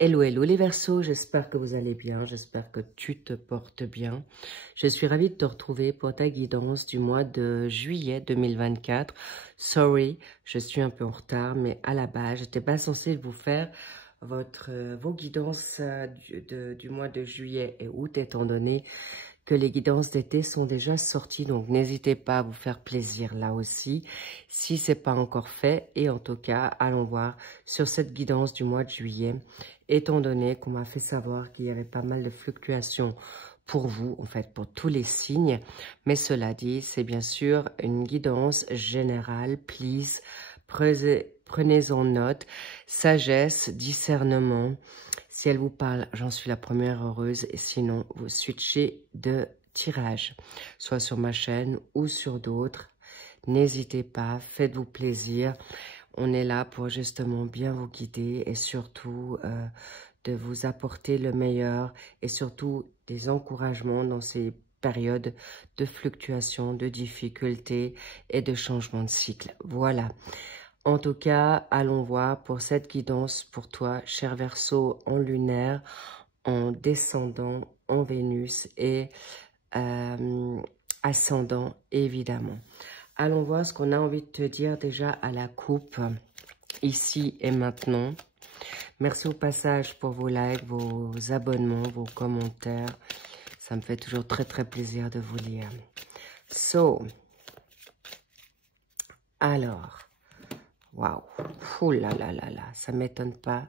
Hello, hello les Verseaux, j'espère que vous allez bien, j'espère que tu te portes bien. Je suis ravie de te retrouver pour ta guidance du mois de juillet 2024. Sorry, je suis un peu en retard, mais à la base, je n'étais pas censée vous faire vos guidances du mois de juillet et août, étant donné que les guidances d'été sont déjà sorties, donc n'hésitez pas à vous faire plaisir là aussi, si ce n'est pas encore fait. Et en tout cas, allons voir sur cette guidance du mois de juillet, étant donné qu'on m'a fait savoir qu'il y avait pas mal de fluctuations pour vous, en fait, pour tous les signes. Mais cela dit, c'est bien sûr une guidance générale, please, prenez-en note, sagesse, discernement. Si elle vous parle, j'en suis la première heureuse. Et sinon, vous switchez de tirage, soit sur ma chaîne ou sur d'autres. N'hésitez pas, faites-vous plaisir. On est là pour justement bien vous guider et surtout de vous apporter le meilleur et surtout des encouragements dans ces périodes de fluctuation, de difficultés et de changement de cycle. Voilà. En tout cas, allons voir pour cette guidance pour toi, cher Verseau, en lunaire, en descendant, en Vénus et ascendant, évidemment. Allons voir ce qu'on a envie de te dire déjà à la coupe, ici et maintenant. Merci au passage pour vos likes, vos abonnements, vos commentaires. Ça me fait toujours très très plaisir de vous lire. Alors... Waouh, ouh là là là là, ça ne m'étonne pas.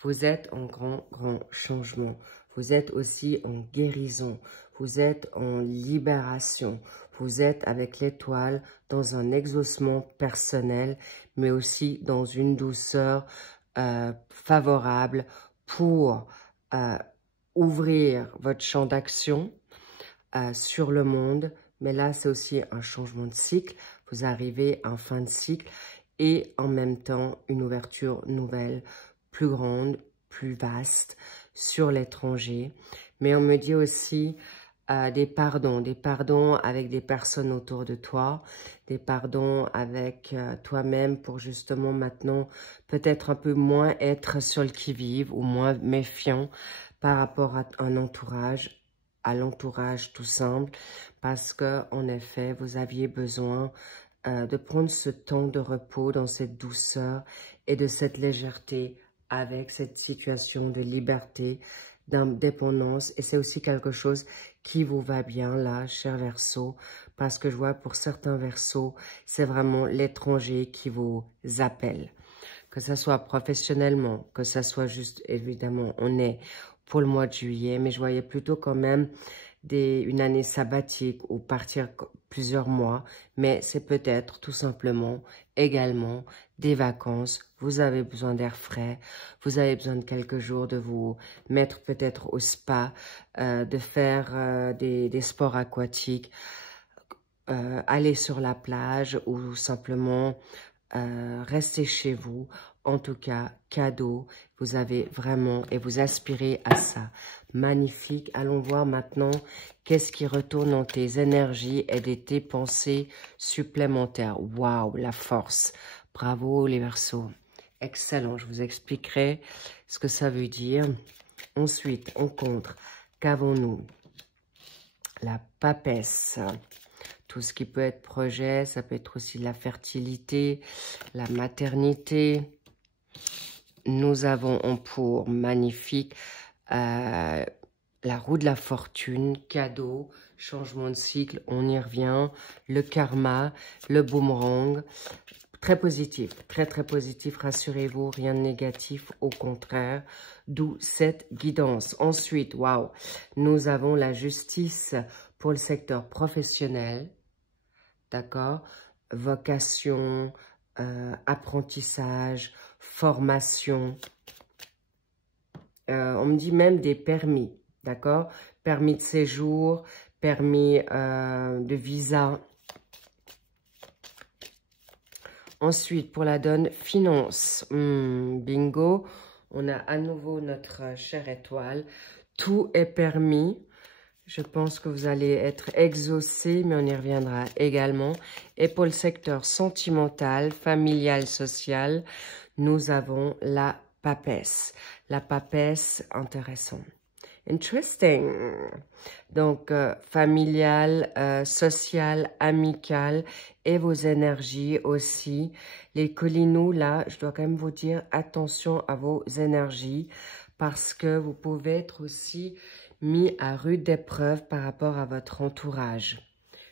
Vous êtes en grand changement. Vous êtes aussi en guérison. Vous êtes en libération. Vous êtes avec l'étoile dans un exaucement personnel, mais aussi dans une douceur favorable pour ouvrir votre champ d'action sur le monde. Mais là, c'est aussi un changement de cycle. Vous arrivez en fin de cycle. Et en même temps, une ouverture nouvelle, plus grande, plus vaste sur l'étranger. Mais on me dit aussi des pardons avec des personnes autour de toi, des pardons avec toi-même pour justement maintenant peut-être un peu moins être sur le qui-vive ou moins méfiant par rapport à un entourage, à l'entourage tout simple, parce que en effet, vous aviez besoin de prendre ce temps de repos dans cette douceur et de cette légèreté avec cette situation de liberté, d'indépendance. Et c'est aussi quelque chose qui vous va bien là, cher Verseau, parce que je vois pour certains Verseaux, c'est vraiment l'étranger qui vous appelle. Que ça soit professionnellement, que ça soit juste, évidemment, on est pour le mois de juillet, mais je voyais plutôt quand même une année sabbatique ou partir plusieurs mois, mais c'est peut-être tout simplement également des vacances. Vous avez besoin d'air frais, vous avez besoin de quelques jours de vous mettre peut-être au spa, de faire des sports aquatiques, aller sur la plage ou simplement rester chez vous. En tout cas, cadeau, vous avez vraiment et vous aspirez à ça. Magnifique. Allons voir maintenant qu'est-ce qui retourne dans tes énergies et tes pensées supplémentaires. Waouh, la force. Bravo les Verseaux. Excellent. Je vous expliquerai ce que ça veut dire. Ensuite, en contre, qu'avons-nous? La papesse. Tout ce qui peut être projet, ça peut être aussi la fertilité, la maternité. Nous avons en pour magnifique la roue de la fortune, cadeau, changement de cycle, on y revient, le karma, le boomerang. Très positif, très très positif, rassurez-vous, rien de négatif, au contraire, d'où cette guidance. Ensuite, waouh, nous avons la justice pour le secteur professionnel. D'accord? Vocation, apprentissage, formation. On me dit même des permis, d'accord? Permis de séjour, permis de visa. Ensuite, pour la donne finance, bingo, on a à nouveau notre chère étoile. Tout est permis. Je pense que vous allez être exaucé, mais on y reviendra également. Et pour le secteur sentimental, familial, social, nous avons la papesse. La papesse, intéressant. Interesting. Donc, familial, social, amical et vos énergies aussi. Les Collinous, là, je dois quand même vous dire, attention à vos énergies parce que vous pouvez être aussi mis à rude épreuve par rapport à votre entourage.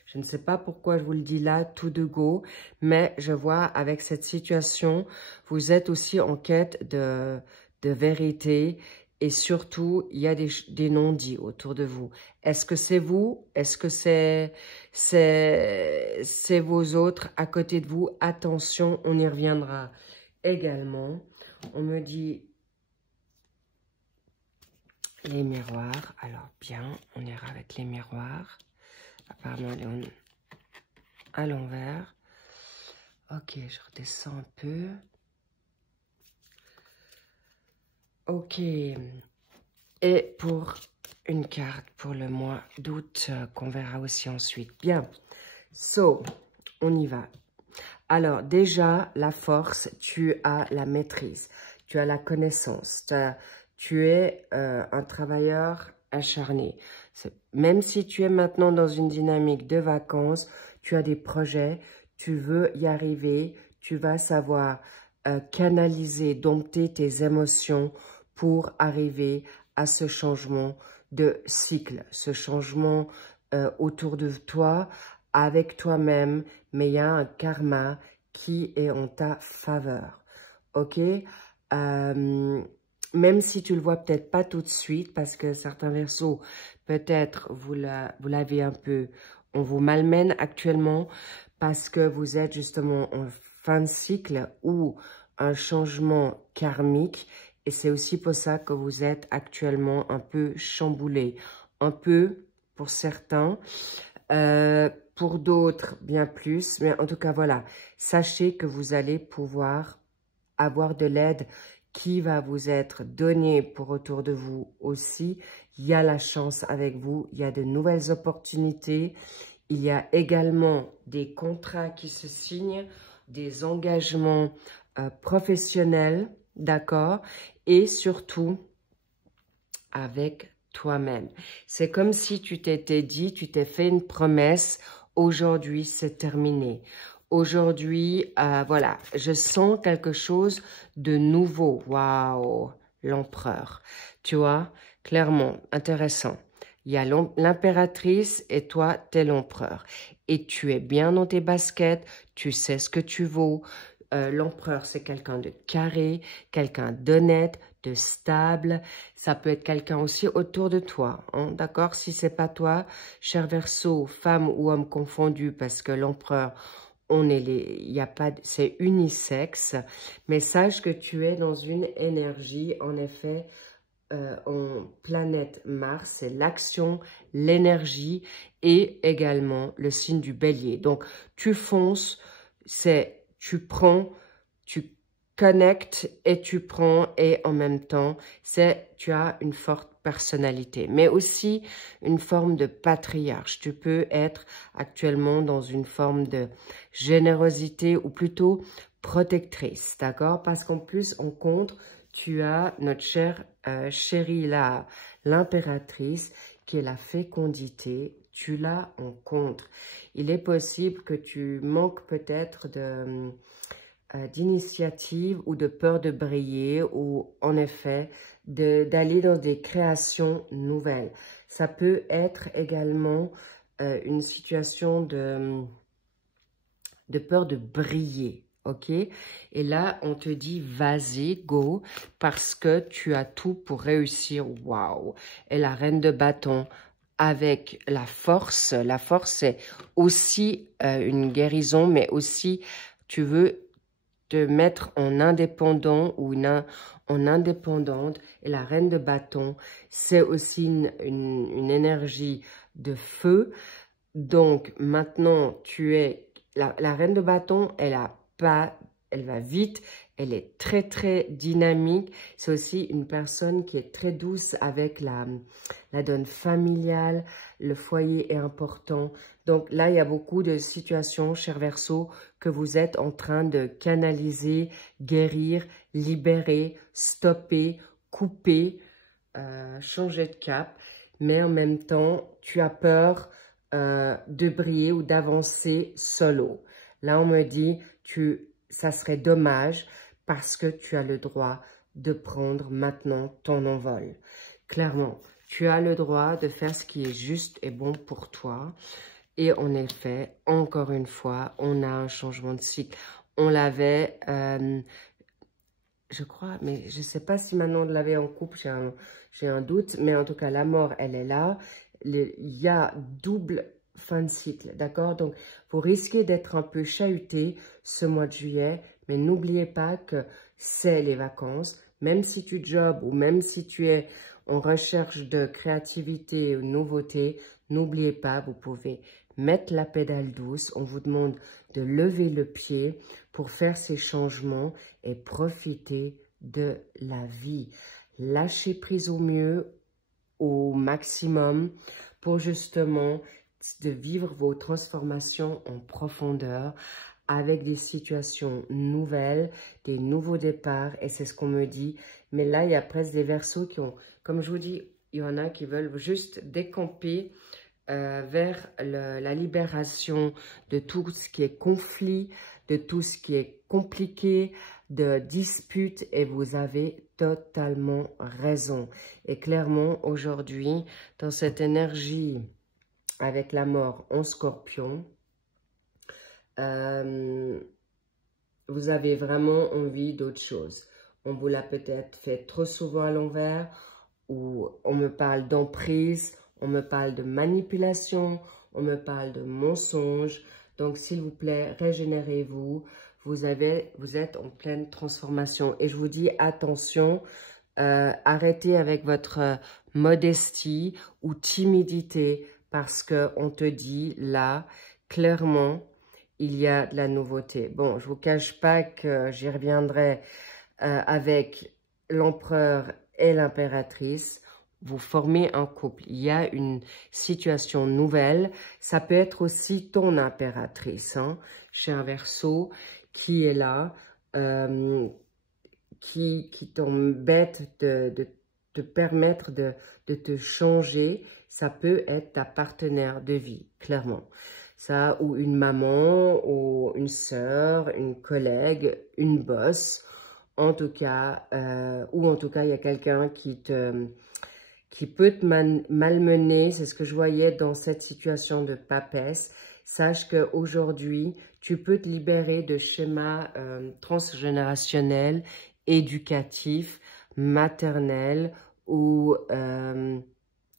Je ne sais pas pourquoi je vous le dis là, tout de go, mais je vois avec cette situation, vous êtes aussi en quête de vérité. Et surtout, il y a des non-dits autour de vous. Est-ce que c'est vous? Est-ce que c'est vos autres à côté de vous? Attention, on y reviendra également. On me dit les miroirs. Alors bien, on ira avec les miroirs. Apparemment, elle est à l'envers. Ok, je redescends un peu. Ok. Et pour une carte pour le mois d'août qu'on verra aussi ensuite. Bien. So, on y va. Alors, déjà, la force, tu as la maîtrise. Tu as la connaissance. Tu es un travailleur acharné. Même si tu es maintenant dans une dynamique de vacances, tu as des projets, tu veux y arriver, tu vas savoir canaliser, dompter tes émotions pour arriver à ce changement de cycle, ce changement autour de toi, avec toi-même, mais il y a un karma qui est en ta faveur, ok? Même si tu le vois peut-être pas tout de suite, parce que certains Verseaux, peut-être vous l'avez un peu, on vous malmène actuellement, parce que vous êtes justement en fin de cycle ou un changement karmique. Et c'est aussi pour ça que vous êtes actuellement un peu chamboulé. Un peu pour certains, pour d'autres bien plus. Mais en tout cas, voilà. Sachez que vous allez pouvoir avoir de l'aide qui va vous être donnée pour autour de vous aussi. Il y a la chance avec vous. Il y a de nouvelles opportunités. Il y a également des contrats qui se signent, des engagements professionnels, d'accord? Et surtout, avec toi-même. C'est comme si tu t'étais dit, tu t'es fait une promesse, aujourd'hui c'est terminé. Aujourd'hui, voilà, je sens quelque chose de nouveau. Waouh, l'empereur. Tu vois, clairement, intéressant. Il y a l'impératrice et toi, t'es l'empereur. Et tu es bien dans tes baskets, tu sais ce que tu vaux. L'empereur, c'est quelqu'un de carré, quelqu'un d'honnête, de stable. Ça peut être quelqu'un aussi autour de toi, hein, d'accord? Si c'est pas toi, cher Verseau, femme ou homme confondu, parce que l'empereur, il y a pas, c'est unisexe. Mais sache que tu es dans une énergie, en effet, en planète Mars, c'est l'action, l'énergie et également le signe du Bélier. Donc, tu fonces, tu prends, tu connectes et tu prends et en même temps, tu as une forte personnalité, mais aussi une forme de patriarche. Tu peux être actuellement dans une forme de générosité ou plutôt protectrice, d'accord? Parce qu'en plus, en contre, tu as notre chère chérie, l'impératrice, qui est la fécondité. Tu l'as en contre. Il est possible que tu manques peut-être d'initiative ou de peur de briller ou en effet d'aller dans des créations nouvelles. Ça peut être également une situation de peur de briller. Ok, et là, on te dit, vas-y, go, parce que tu as tout pour réussir. Waouh! Et la reine de bâton avec la force c'est aussi une guérison, mais aussi, tu veux te mettre en indépendant ou en indépendante. Et la reine de bâton, c'est aussi une énergie de feu. Donc, maintenant, tu es... La reine de bâton, elle va vite, elle est très, très dynamique. C'est aussi une personne qui est très douce avec la donne familiale. Le foyer est important. Donc là, il y a beaucoup de situations, cher Verseau, que vous êtes en train de canaliser, guérir, libérer, stopper, couper, changer de cap. Mais en même temps, tu as peur de briller ou d'avancer solo. Là, on me dit, ça serait dommage parce que tu as le droit de prendre maintenant ton envol. Clairement, tu as le droit de faire ce qui est juste et bon pour toi. Et en effet, encore une fois, on a un changement de cycle. On l'avait, je crois, mais je ne sais pas si maintenant on l'avait en couple, j'ai un doute. Mais en tout cas, la mort, elle est là. Il y a double fin de cycle, d'accord? Donc, vous risquez d'être un peu chahuté ce mois de juillet. Mais n'oubliez pas que c'est les vacances. Même si tu jobs ou même si tu es en recherche de créativité ou de nouveauté, n'oubliez pas, vous pouvez mettre la pédale douce. On vous demande de lever le pied pour faire ces changements et profiter de la vie. Lâchez prise au mieux, au maximum, pour justement de vivre vos transformations en profondeur avec des situations nouvelles, des nouveaux départs, et c'est ce qu'on me dit. Mais là, il y a presque des Verseaux qui ont, comme je vous dis, il y en a qui veulent juste décamper vers la libération de tout ce qui est conflit, de tout ce qui est compliqué, de disputes, et vous avez totalement raison. Et clairement, aujourd'hui, dans cette énergie avec la mort en Scorpion, vous avez vraiment envie d'autre chose. On vous l'a peut-être fait trop souvent à l'envers, ou on me parle d'emprise, on me parle de manipulation, on me parle de mensonge. Donc, s'il vous plaît, régénérez-vous. Vous êtes en pleine transformation. Et je vous dis, attention, arrêtez avec votre modestie ou timidité, parce qu'on te dit là, clairement, il y a de la nouveauté. Bon, je ne vous cache pas que j'y reviendrai avec l'empereur et l'impératrice. Vous formez un couple. Il y a une situation nouvelle. Ça peut être aussi ton impératrice, hein, chez un Verseau, qui est là, qui t'embête de te permettre de te changer. Ça peut être ta partenaire de vie, clairement. Ça, ou une maman, ou une sœur, une collègue, une boss, en tout cas, ou en tout cas, il y a quelqu'un qui peut te malmener. C'est ce que je voyais dans cette situation de papesse. Sache qu'aujourd'hui, tu peux te libérer de schémas transgénérationnels, éducatifs, maternels ou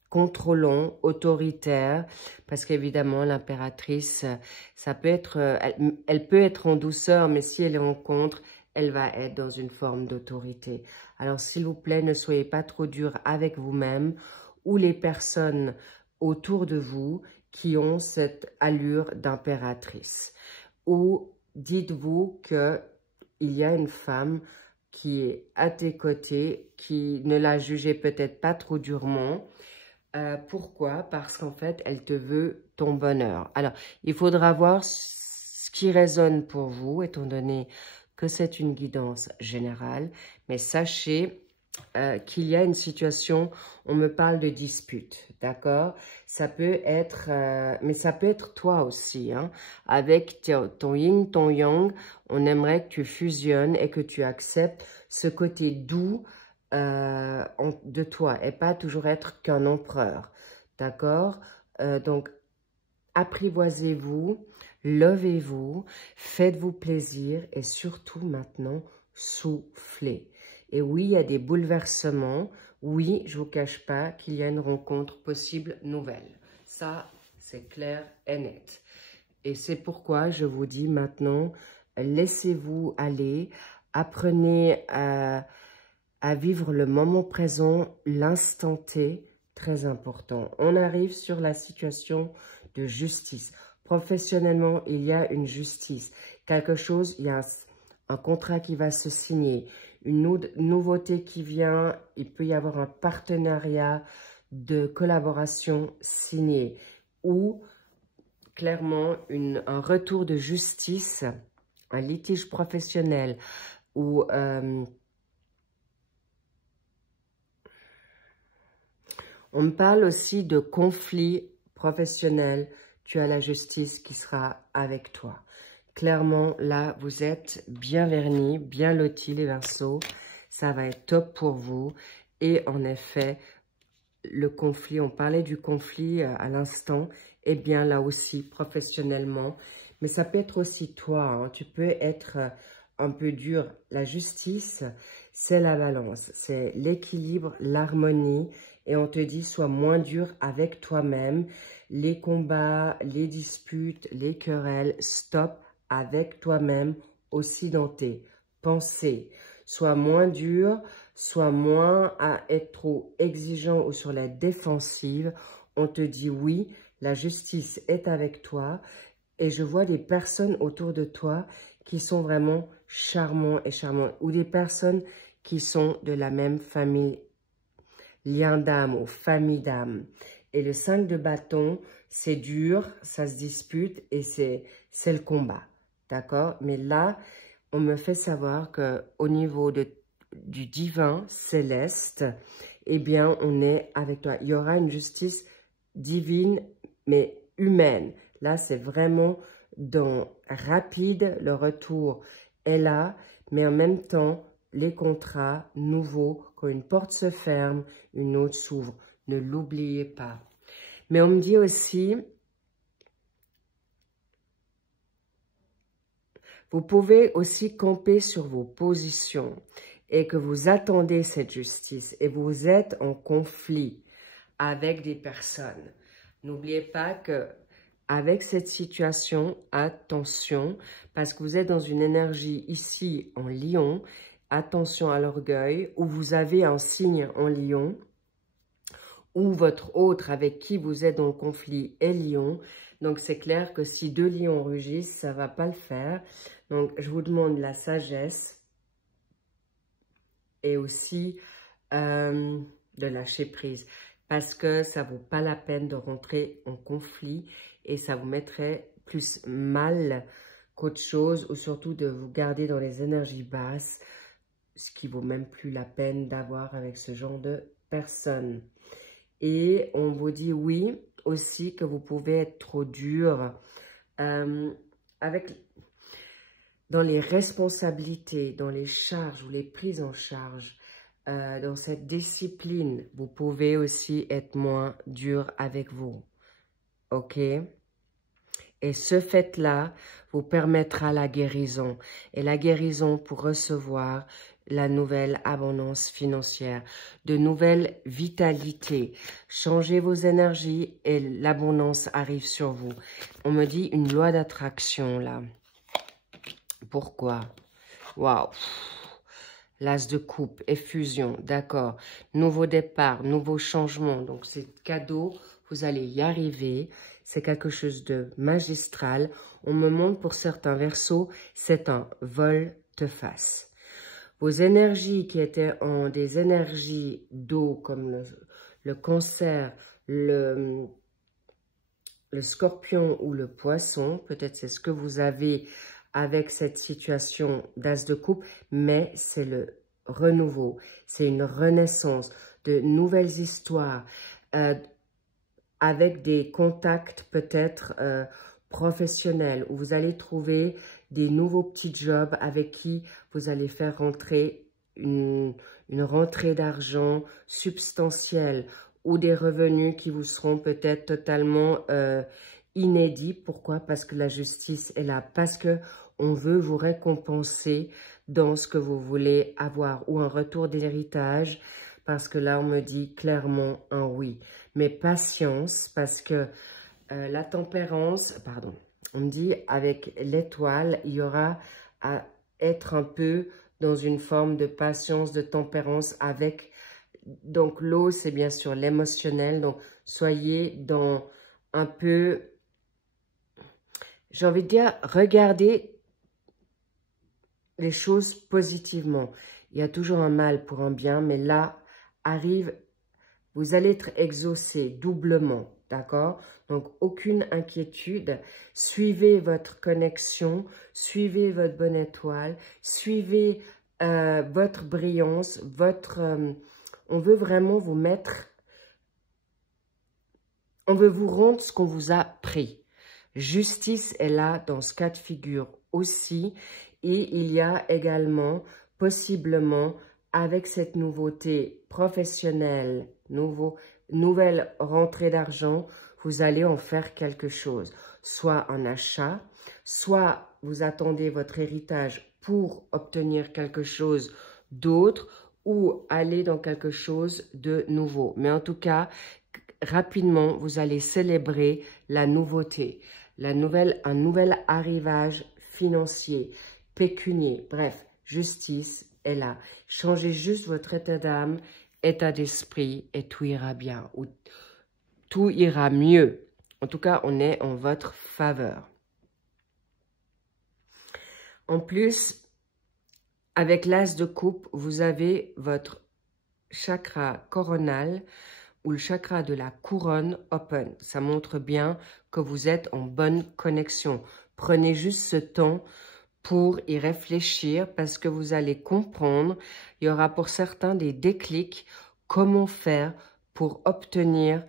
contrôlant, autoritaire, parce qu'évidemment, l'impératrice, ça peut être, elle peut être en douceur, mais si elle est en contre, elle va être dans une forme d'autorité. Alors, s'il vous plaît, ne soyez pas trop dur avec vous-même ou les personnes autour de vous qui ont cette allure d'impératrice. Ou dites-vous qu'il y a une femme qui est à tes côtés, qui ne la jugez peut-être pas trop durement. Pourquoi? Parce qu'en fait, elle te veut ton bonheur. Alors, il faudra voir ce qui résonne pour vous, étant donné que c'est une guidance générale. Mais sachez qu'il y a une situation, on me parle de dispute, d'accord? Ça peut être, mais ça peut être toi aussi, hein? Avec ton yin, ton yang, on aimerait que tu fusionnes et que tu acceptes ce côté doux de toi et pas toujours être qu'un empereur, d'accord? Donc, apprivoisez-vous, levez-vous, faites-vous plaisir et surtout maintenant, soufflez. Et oui, il y a des bouleversements. Oui, je ne vous cache pas qu'il y a une rencontre possible nouvelle. Ça, c'est clair et net. Et c'est pourquoi je vous dis maintenant, laissez-vous aller, apprenez à vivre le moment présent, l'instant T, très important. On arrive sur la situation de justice. Professionnellement, il y a une justice. Quelque chose, il y a un contrat qui va se signer, une nouveauté qui vient, il peut y avoir un partenariat de collaboration signé ou clairement un retour de justice, un litige professionnel ou On me parle aussi de conflits professionnels. Tu as la justice qui sera avec toi. Clairement, là, vous êtes bien vernis, bien lotis, les Verseaux. Ça va être top pour vous. Et en effet, le conflit, on parlait du conflit à l'instant, eh bien là aussi, professionnellement. Mais ça peut être aussi toi, hein. Tu peux être un peu dur. La justice, c'est la balance, c'est l'équilibre, l'harmonie. Et on te dit, sois moins dur avec toi-même. Les combats, les disputes, les querelles, stop avec toi-même aussi dans tes pensées. Sois moins dur, sois moins à être trop exigeant ou sur la défensive. On te dit oui, la justice est avec toi. Et je vois des personnes autour de toi qui sont vraiment charmants et charmantes. Ou des personnes qui sont de la même famille, lien d'âme ou famille d'âme. Et le 5 de bâton, c'est dur, ça se dispute et c'est le combat. D'accord? Mais là, on me fait savoir qu'au niveau du divin céleste, eh bien, on est avec toi. Il y aura une justice divine, mais humaine. Là, c'est vraiment rapide. Le retour est là, mais en même temps, les contrats nouveaux, quand une porte se ferme, une autre s'ouvre. Ne l'oubliez pas. Mais on me dit aussi, vous pouvez aussi camper sur vos positions et que vous attendez cette justice et vous êtes en conflit avec des personnes. N'oubliez pas que avec cette situation, attention, parce que vous êtes dans une énergie ici en Lion, attention à l'orgueil, où vous avez un signe en Lion, ou votre autre avec qui vous êtes dans le conflit est Lion. Donc, c'est clair que si 2 lions rugissent, ça ne va pas le faire. Donc, je vous demande la sagesse et aussi de lâcher prise. Parce que ça ne vaut pas la peine de rentrer en conflit et ça vous mettrait plus mal qu'autre chose. Ou surtout de vous garder dans les énergies basses, ce qui ne vaut même plus la peine d'avoir avec ce genre de personnes. Et on vous dit oui aussi que vous pouvez être trop dur dans les responsabilités, dans les charges ou les prises en charge, dans cette discipline. Vous pouvez aussi être moins dur avec vous. Ok? Et ce fait-là vous permettra la guérison. Et la guérison pour recevoir la nouvelle abondance financière, de nouvelles vitalités. Changez vos énergies et l'abondance arrive sur vous. On me dit une loi d'attraction là. Pourquoi? Waouh! L'as de coupe, effusion, d'accord. Nouveau départ, nouveau changement. Donc c'est cadeau, vous allez y arriver. C'est quelque chose de magistral. On me montre pour certains Verseaux, c'est un volte-face. Vos énergies qui étaient en des énergies d'eau comme le cancer, le scorpion ou le poisson, peut-être c'est ce que vous avez avec cette situation d'as de coupe, mais c'est le renouveau, c'est une renaissance, de nouvelles histoires, avec des contacts peut-être professionnels, où vous allez trouver des nouveaux petits jobs avec qui vous allez faire rentrer une rentrée d'argent substantielle, ou des revenus qui vous seront peut-être totalement inédits. Pourquoi? Parce que la justice est là, parce que on veut vous récompenser dans ce que vous voulez avoir, ou un retour d'héritage, parce que là, on me dit clairement un oui. Mais patience, parce que la tempérance, pardon, on me dit avec l'étoile, il y aura à être un peu dans une forme de patience, de tempérance avec... Donc, l'eau, c'est bien sûr l'émotionnel. Donc, soyez dans un peu... J'ai envie de dire, regardez les choses positivement. Il y a toujours un mal pour un bien, mais là, arrive, vous allez être exaucé doublement, d'accord? Donc, aucune inquiétude. Suivez votre connexion, suivez votre bonne étoile, suivez votre brillance, on veut vraiment vous mettre On veut vous rendre ce qu'on vous a pris. Justice est là dans ce cas de figure aussi. Et il y a également, possiblement, avec cette nouveauté professionnelle, nouvelle rentrée d'argent, vous allez en faire quelque chose. Soit un achat, soit vous attendez votre héritage pour obtenir quelque chose d'autre ou aller dans quelque chose de nouveau. Mais en tout cas, rapidement, vous allez célébrer la nouveauté, un nouvel arrivage financier, pécunier, bref, justice est là. Changez juste votre état d'âme, état d'esprit et tout ira bien, ou tout ira mieux. En tout cas, on est en votre faveur. En plus, avec l'as de coupe, vous avez votre chakra coronal ou le chakra de la couronne open. Ça montre bien que vous êtes en bonne connexion. Prenez juste ce temps pour y réfléchir parce que vous allez comprendre. Il y aura pour certains des déclics. Comment faire pour obtenir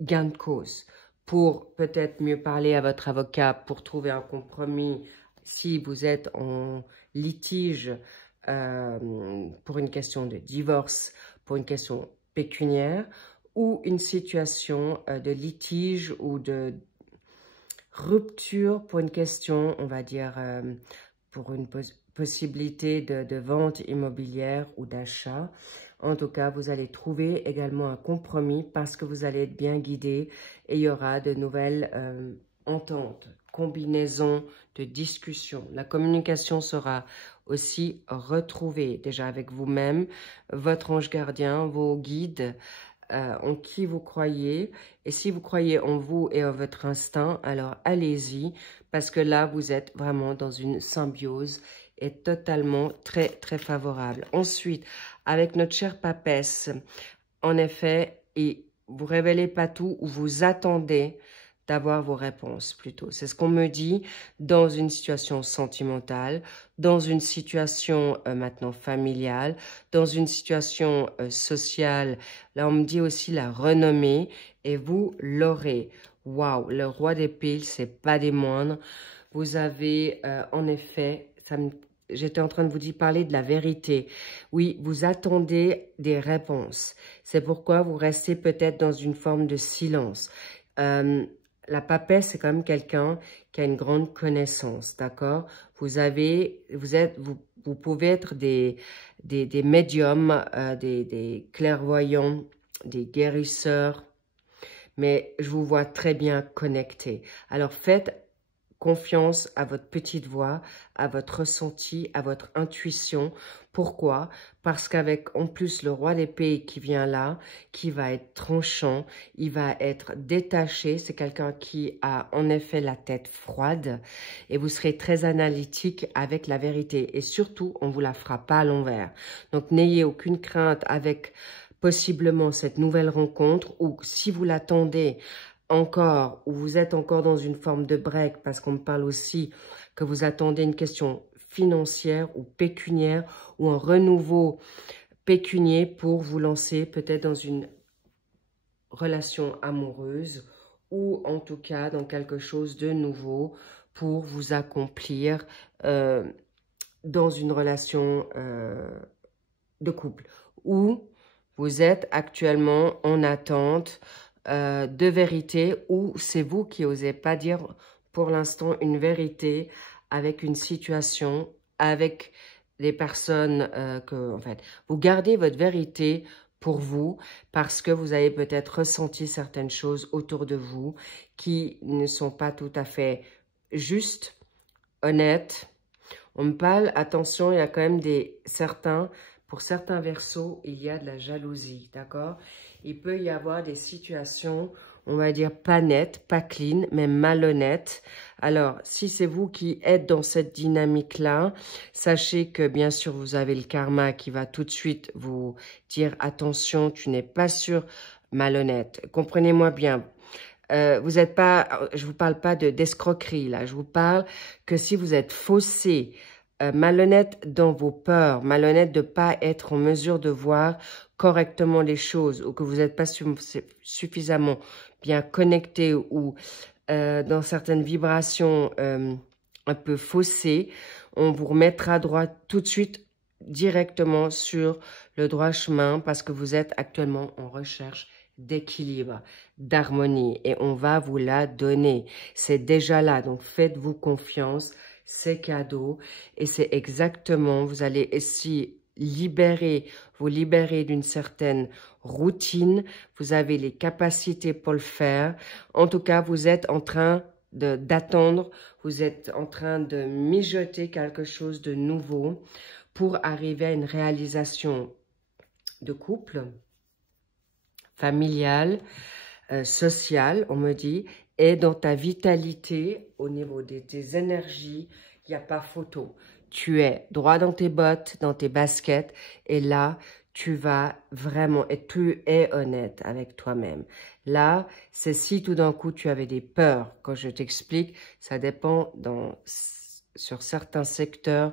gain de cause? Pour peut-être mieux parler à votre avocat, pour trouver un compromis si vous êtes en litige pour une question de divorce, pour une question pécuniaire ou une situation de litige ou de rupture pour une question, on va dire, pour une possibilité de vente immobilière ou d'achat. En tout cas, vous allez trouver également un compromis parce que vous allez être bien guidé et il y aura de nouvelles ententes, combinaisons de discussions. La communication sera aussi retrouvée déjà avec vous-même, votre ange gardien, vos guides, en qui vous croyez. Et si vous croyez en vous et en votre instinct, alors allez-y, parce que là, vous êtes vraiment dans une symbiose et totalement très favorable. Ensuite, avec notre cher papesse, en effet, et vous révélez pas tout ou vous attendez d'avoir vos réponses plutôt. C'est ce qu'on me dit dans une situation sentimentale, dans une situation maintenant familiale, dans une situation sociale. Là, on me dit aussi la renommée et vous l'aurez. Waouh, le roi des piles, c'est pas des moindres. Vous avez en effet, j'étais en train de vous parler de la vérité. Oui, vous attendez des réponses. C'est pourquoi vous restez peut-être dans une forme de silence. La papesse, c'est quand même quelqu'un qui a une grande connaissance, d'accord? Vous pouvez être des médiums, des clairvoyants, des guérisseurs, mais je vous vois très bien connectés. Alors, faites confiance à votre petite voix, à votre ressenti, à votre intuition. Pourquoi? Parce qu'avec en plus le roi d'épée qui vient là, qui va être tranchant, il va être détaché. C'est quelqu'un qui a en effet la tête froide et vous serez très analytique avec la vérité. Et surtout, on ne vous la fera pas à l'envers. Donc, n'ayez aucune crainte avec possiblement cette nouvelle rencontre ou si vous l'attendez encore, ou vous êtes encore dans une forme de break, parce qu'on me parle aussi que vous attendez une question financière ou pécuniaire, ou un renouveau pécunier pour vous lancer peut-être dans une relation amoureuse, ou en tout cas dans quelque chose de nouveau pour vous accomplir dans une relation de couple, ou vous êtes actuellement en attente de vérité ou c'est vous qui osez pas dire pour l'instant une vérité avec une situation, avec des personnes en fait, vous gardez votre vérité pour vous parce que vous avez peut-être ressenti certaines choses autour de vous qui ne sont pas tout à fait justes, honnêtes. On me parle, attention, il y a quand même pour certains verseaux, il y a de la jalousie, d'accord? Il peut y avoir des situations, on va dire, pas nettes, pas clean, mais malhonnêtes. Alors, si c'est vous qui êtes dans cette dynamique-là, sachez que, bien sûr, vous avez le karma qui va tout de suite vous dire, attention, tu n'es pas sûr malhonnête. Comprenez-moi bien. Vous n'êtes pas, je vous parle pas d'escroquerie, là. Je vous parle que si vous êtes faussé malhonnête dans vos peurs, malhonnête de ne pas être en mesure de voir correctement les choses ou que vous n'êtes pas suffisamment bien connecté ou dans certaines vibrations un peu faussées, on vous remettra droit tout de suite directement sur le droit chemin parce que vous êtes actuellement en recherche d'équilibre, d'harmonie et on va vous la donner. C'est déjà là, donc faites-vous confiance, c'est cadeau et c'est exactement, vous allez aussi vous libérer d'une certaine routine, vous avez les capacités pour le faire. En tout cas, vous êtes en train d'attendre, vous êtes en train de mijoter quelque chose de nouveau pour arriver à une réalisation de couple, familiale, sociale, on me dit, et dans ta vitalité, au niveau tes énergies, il n'y a pas photo. Tu es droit dans tes bottes, dans tes baskets, et là, tu vas vraiment, et tu es honnête avec toi-même. Là, c'est si tout d'un coup tu avais des peurs. Quand je t'explique, ça dépend sur certains secteurs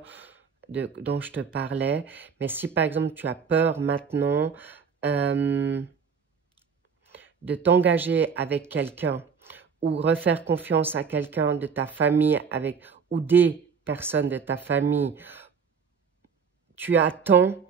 dont je te parlais. Mais si par exemple tu as peur maintenant de t'engager avec quelqu'un ou refaire confiance à quelqu'un de ta famille ou des personnes de ta famille, tu attends,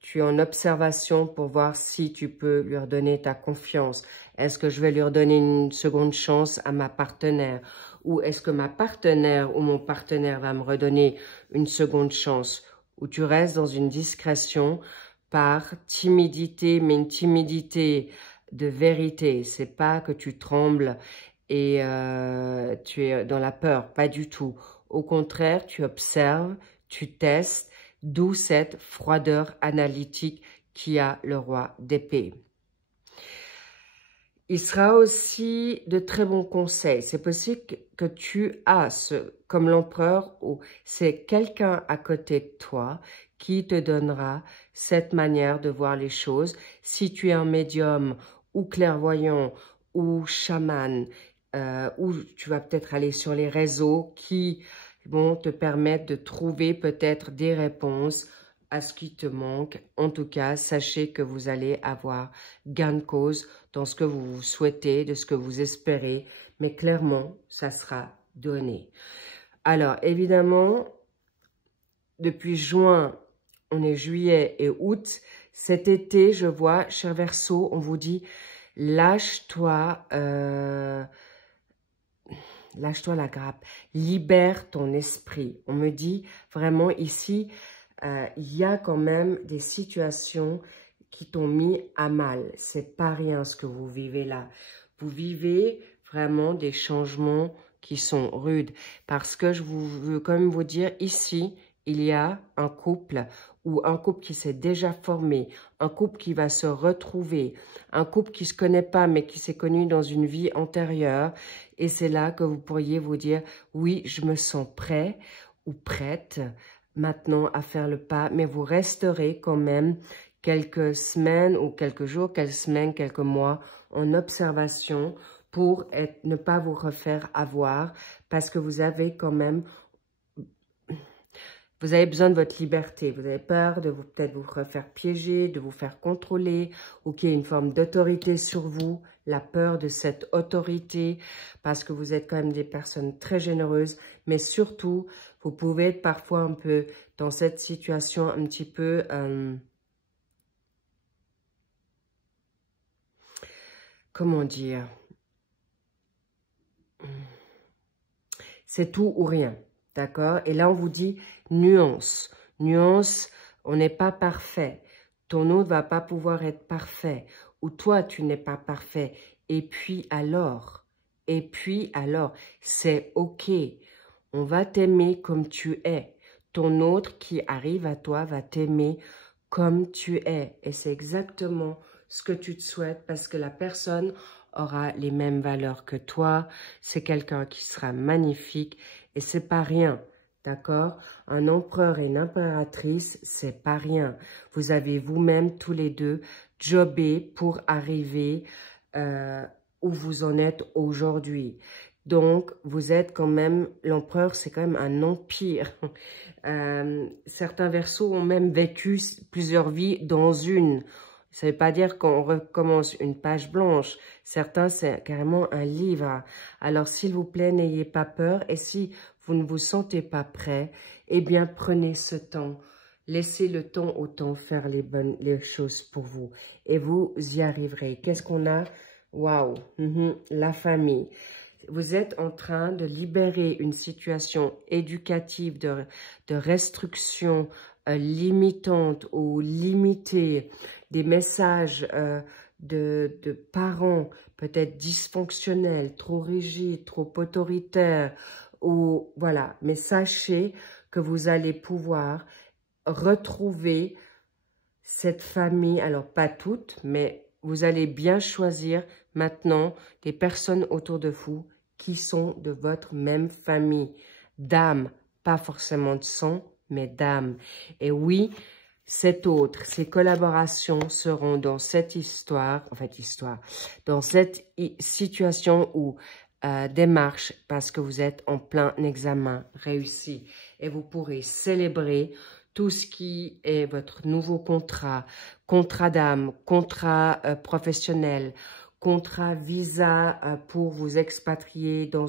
tu es en observation pour voir si tu peux lui redonner ta confiance. Est-ce que je vais lui redonner une seconde chance à ma partenaire? Ou est-ce que ma partenaire ou mon partenaire va me redonner une seconde chance? Ou tu restes dans une discrétion par timidité, mais une timidité de vérité. C'est pas que tu trembles et tu es dans la peur, pas du tout. Au contraire, tu observes, tu testes, d'où cette froideur analytique qui a le roi d'épée. Il sera aussi de très bons conseils. C'est possible que tu as, comme l'empereur, ou c'est quelqu'un à côté de toi qui te donnera cette manière de voir les choses. Si tu es un médium ou clairvoyant ou chaman, ou tu vas peut-être aller sur les réseaux qui vont te permettre de trouver peut-être des réponses à ce qui te manque. En tout cas, sachez que vous allez avoir gain de cause dans ce que vous souhaitez, de ce que vous espérez, mais clairement, ça sera donné. Alors, évidemment, depuis juin, on est juillet et août, cet été, je vois, cher Verseau, on vous dit, lâche-toi la grappe, libère ton esprit. On me dit vraiment ici, il y a quand même des situations qui t'ont mis à mal. C'est pas rien ce que vous vivez là. Vous vivez vraiment des changements qui sont rudes. Parce que je veux quand même vous dire, ici, il y a un couple ou un couple qui s'est déjà formé, un couple qui va se retrouver, un couple qui ne se connaît pas mais qui s'est connu dans une vie antérieure. Et c'est là que vous pourriez vous dire, oui, je me sens prêt ou prête maintenant à faire le pas, mais vous resterez quand même quelques semaines ou quelques jours, quelques mois en observation pour ne pas vous refaire avoir parce que vous avez quand même, vous avez besoin de votre liberté, vous avez peur de peut-être vous refaire piéger, de vous faire contrôler ou qu'il y ait une forme d'autorité sur vous, la peur de cette autorité parce que vous êtes quand même des personnes très généreuses, mais surtout, vous pouvez être parfois un peu dans cette situation un petit peu... comment dire? C'est tout ou rien, d'accord? Et là, on vous dit nuance. Nuance, on n'est pas parfait. Ton autre ne va pas pouvoir être parfait. Ou toi, tu n'es pas parfait. Et puis alors, c'est OK. On va t'aimer comme tu es. Ton autre qui arrive à toi va t'aimer comme tu es. Et c'est exactement ce que tu te souhaites parce que la personne aura les mêmes valeurs que toi. C'est quelqu'un qui sera magnifique et c'est pas rien. D'accord? Un empereur et une impératrice, c'est pas rien. Vous avez vous-même tous les deux jobé pour arriver où vous en êtes aujourd'hui. Donc, vous êtes quand même, l'empereur, c'est quand même un empire. Certains Verseaux ont même vécu plusieurs vies dans une. Ça ne veut pas dire qu'on recommence une page blanche. Certains, c'est carrément un livre. Alors, s'il vous plaît, n'ayez pas peur. Et si vous ne vous sentez pas prêt, eh bien, prenez ce temps. Laissez le temps au temps faire les choses pour vous. Et vous y arriverez. Qu'est-ce qu'on a? Waouh! La famille. Vous êtes en train de libérer une situation éducative de restriction limitante ou limitée, des messages de parents peut-être dysfonctionnels, trop rigides, trop autoritaires, ou voilà. Mais sachez que vous allez pouvoir retrouver cette famille, alors pas toutes, mais vous allez bien choisir maintenant des personnes autour de vous qui sont de votre même famille, d'âme, pas forcément de sang, mais d'âme. Et oui, ces collaborations seront dans cette histoire, dans cette situation où démarche, parce que vous êtes en plein examen réussi. Et vous pourrez célébrer tout ce qui est votre nouveau contrat, contrat d'âme, contrat professionnel, contrat visa pour vous expatrier dans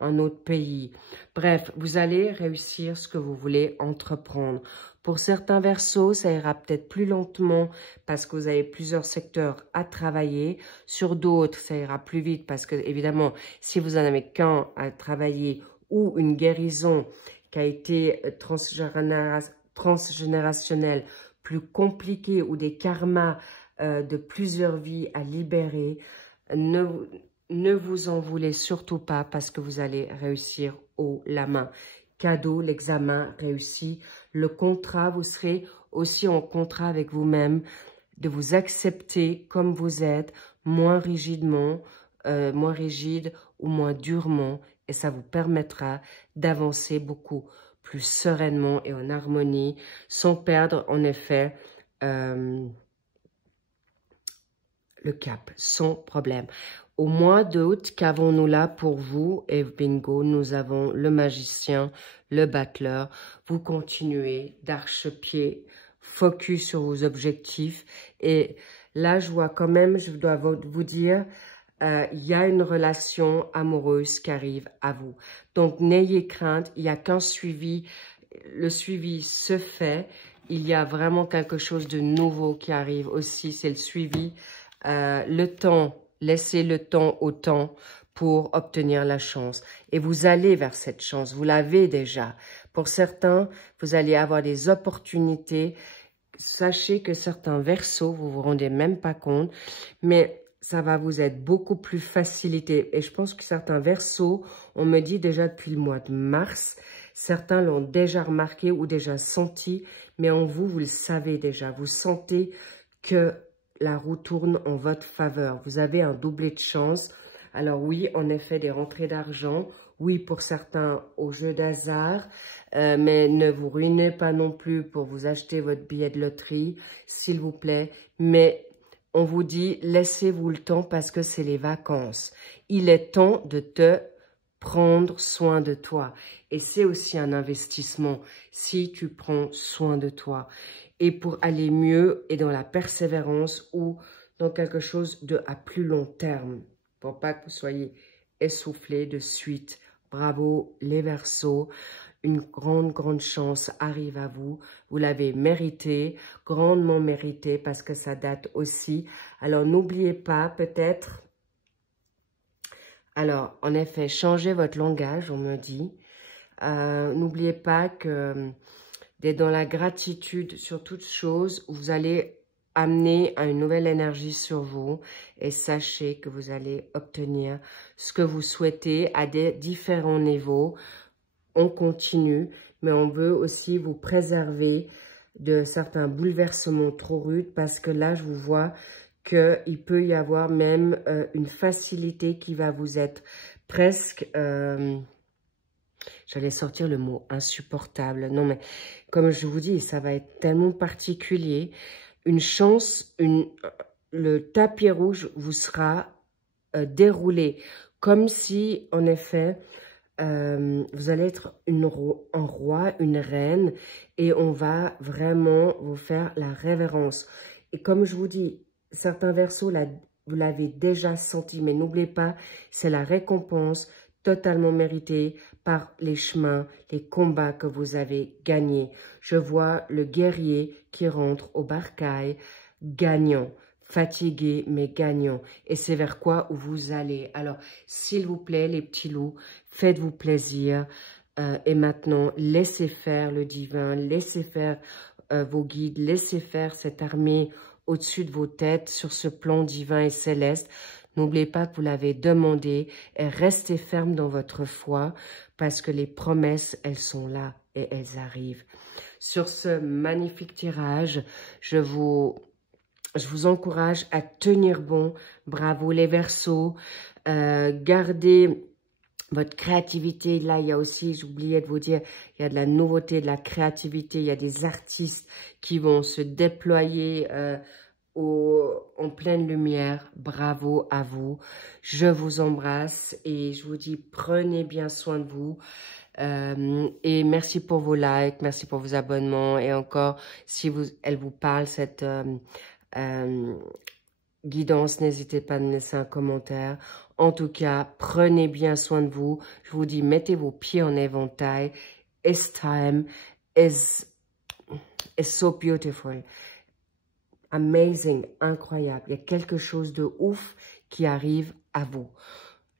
un autre pays. Bref, vous allez réussir ce que vous voulez entreprendre. Pour certains Verseaux, ça ira peut-être plus lentement parce que vous avez plusieurs secteurs à travailler. Sur d'autres, ça ira plus vite parce que, évidemment, si vous en avez qu'un à travailler ou une guérison qui a été transgénérationnelle plus compliquée ou des karmas de plusieurs vies à libérer, ne vous en voulez surtout pas parce que vous allez réussir haut la main. Cadeau, l'examen réussi, le contrat, vous serez aussi en contrat avec vous-même, de vous accepter comme vous êtes, moins rigidement, moins rigide ou moins durement, et ça vous permettra d'avancer beaucoup plus sereinement et en harmonie, sans perdre en effet le cap, sans problème. Au mois d'août, qu'avons-nous là pour vous? Et bingo, nous avons le magicien, le battleur. Vous continuez d'archepied, focus sur vos objectifs. Et là, je vois quand même, je dois vous dire, il y a une relation amoureuse qui arrive à vous. Donc, n'ayez crainte, il n'y a qu'un suivi. Le suivi se fait. Il y a vraiment quelque chose de nouveau qui arrive aussi, c'est le suivi. Le temps, laissez le temps au temps pour obtenir la chance. Et vous allez vers cette chance, vous l'avez déjà. Pour certains, vous allez avoir des opportunités. Sachez que certains Verseaux, vous vous rendez même pas compte, mais ça va vous être beaucoup plus facilité. Et je pense que certains Verseaux, on me dit déjà depuis le mois de mars, certains l'ont déjà remarqué ou déjà senti, mais en vous, vous le savez déjà. Vous sentez que la roue tourne en votre faveur. Vous avez un doublé de chance. Alors oui, en effet, des rentrées d'argent. Oui, pour certains, au jeu d'hasard. Mais ne vous ruinez pas non plus pour vous acheter votre billet de loterie, s'il vous plaît. Mais on vous dit, laissez-vous le temps parce que c'est les vacances. Il est temps de te prendre soin de toi. Et c'est aussi un investissement si tu prends soin de toi. Et pour aller mieux et dans la persévérance ou dans quelque chose à plus long terme. Pour pas que vous soyez essoufflés de suite. Bravo les Verseaux. Une grande chance arrive à vous. Vous l'avez mérité, grandement mérité parce que ça date aussi. Alors n'oubliez pas peut-être... Alors en effet, changez votre langage, on me dit. N'oubliez pas que... d'être dans la gratitude sur toute chose, vous allez amener une nouvelle énergie sur vous et sachez que vous allez obtenir ce que vous souhaitez à des différents niveaux. On continue, mais on veut aussi vous préserver de certains bouleversements trop rudes parce que là, je vous vois qu'il peut y avoir même une facilité qui va vous être presque... J'allais sortir le mot insupportable. Non, mais comme je vous dis, ça va être tellement particulier. Une chance, le tapis rouge vous sera déroulé Comme si, en effet, vous allez être un roi, une reine, et on va vraiment vous faire la révérence. Et comme je vous dis, certains versos, vous l'avez déjà senti, mais n'oubliez pas, c'est la récompense totalement méritée par les chemins, les combats que vous avez gagnés. Je vois le guerrier qui rentre au bercail, gagnant. Fatigué, mais gagnant. Et c'est vers quoi vous allez. Alors, s'il vous plaît, les petits loups, faites-vous plaisir. Et maintenant, laissez faire le divin, laissez faire vos guides, laissez faire cette armée au-dessus de vos têtes sur ce plan divin et céleste. N'oubliez pas que vous l'avez demandé et restez ferme dans votre foi parce que les promesses, elles sont là et elles arrivent. Sur ce magnifique tirage, je vous encourage à tenir bon. Bravo les Verseaux. Gardez votre créativité. Là, il y a aussi, j'oubliais de vous dire, il y a de la nouveauté, de la créativité. Il y a des artistes qui vont se déployer en pleine lumière. Bravo à vous. Je vous embrasse et je vous dis, prenez bien soin de vous. Et merci pour vos likes, merci pour vos abonnements. Et encore, si elle vous parle, cette guidance, n'hésitez pas à me laisser un commentaire. En tout cas, prenez bien soin de vous. Je vous dis, mettez vos pieds en éventail. It's time. It's so beautiful. Amazing, incroyable. Il y a quelque chose de ouf qui arrive à vous.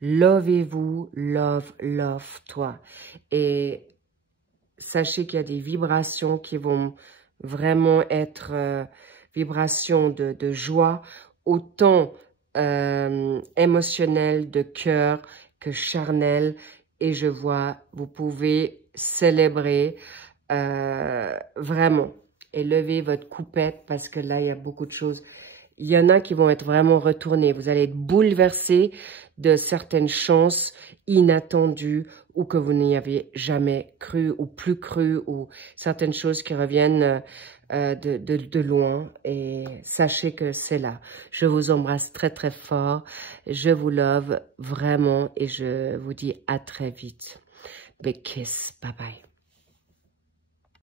Lovez-vous, love toi. Et sachez qu'il y a des vibrations qui vont vraiment être vibrations de joie, autant émotionnelles, de cœur que charnelles. Et je vois, vous pouvez célébrer vraiment. Et levez votre coupette parce que là, il y a beaucoup de choses. Il y en a qui vont être vraiment retournés. Vous allez être bouleversés de certaines chances inattendues ou que vous n'y aviez jamais cru ou plus cru ou certaines choses qui reviennent de loin. Et sachez que c'est là. Je vous embrasse très très fort. Je vous love vraiment et je vous dis à très vite. Big kiss. Bye bye.